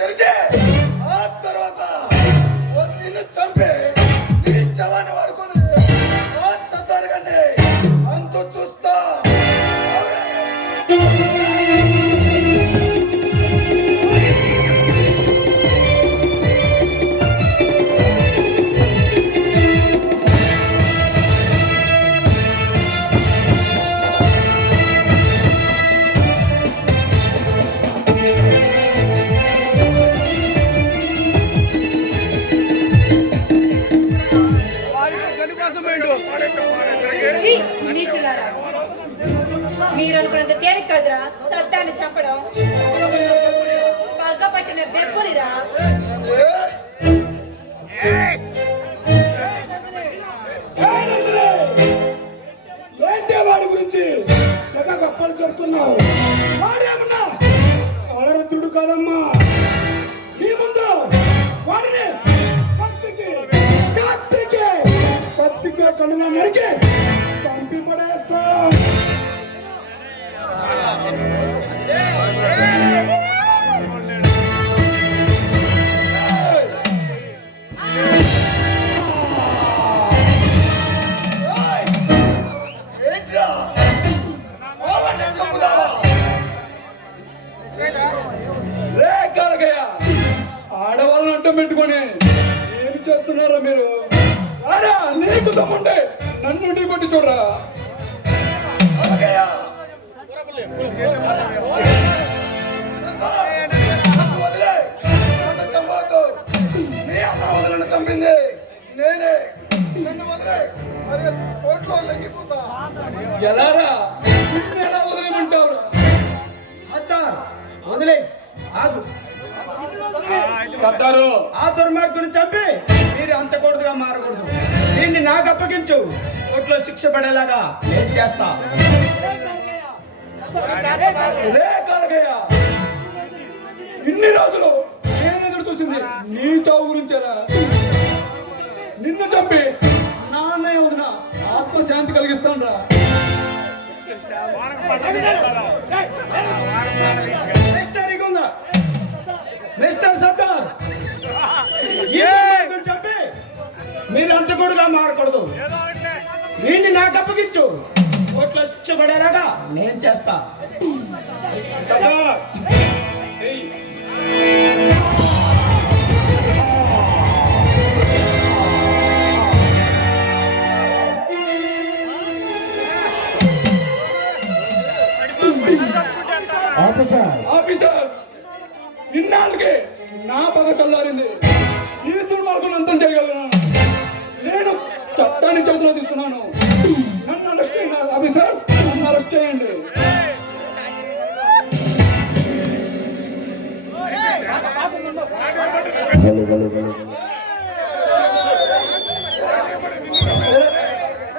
చరిచే ఆ తర్వాత నిన్ను చంపే నీ శవాన్ని వాడుకొని ఆ సత్తారు కంటే అంతు చూస్తా. మీరు అనుకున్నంత తేలిక కదరా సత్తాన్ని చంపడం. పగ్గ పట్టిన బెప్పులిరా. ఏంటి వాడి గురించి తెగ గొప్పలు చెప్తున్నావు? వాడేమన్నా కళరత్రుడు కాదమ్మా. నీ ముందు వాడిని కత్తికే కన్నులా నరికి చంపి పడేస్తా. ఆడవాళ్ళని అడ్డం పెట్టుకొని ఏమి చేస్తున్నారా మీరు? అరా నీకు తమ్ముండే నన్ను ఢీ కొట్టి చూడరా. చంపింది నేనే. నన్ను వదిలే, మరి కోట్లో లొంగిపోతా. ఎలారా ఎలా వదిలేమంటావు? సత్తార్ వదిలే, ఆగు. సత్తారు, ఆ దుర్మార్గుని చంపి మీరు అంతకూడదుగా మారకూడదు. దీన్ని నాకు అప్పగించు. కోర్టులో శిక్ష పడేలాగా నేను చేస్తా. ఇన్ని రోజులు నేను ఎదురు చూసింది నీ చావు గురించారా? నిన్ను చంపి నా అన్నయ్య వదిన ఆత్మశాంతి కలిగిస్తాను రా. మిస్టర్ సత్తార్, చంపి మీరు అంతకుడుగా మారకూడదు. వీడిని నాకు అప్పగించు. కోర్టులో శిక్ష పడేలాగా నేను చేస్తా. ఆఫీసర్స్, ఇన్నాళ్ళకి నా పగ చల్లారింది. ఈ దుర్మార్గులు అంతం చేయగలను. నేను చట్టాన్ని చేతిలో తీసుకున్నాను. నన్ను అరెస్ట్ చేయండి ఆఫీసర్స్, నన్ను అరెస్ట్ చేయండి. భలే భలే భలే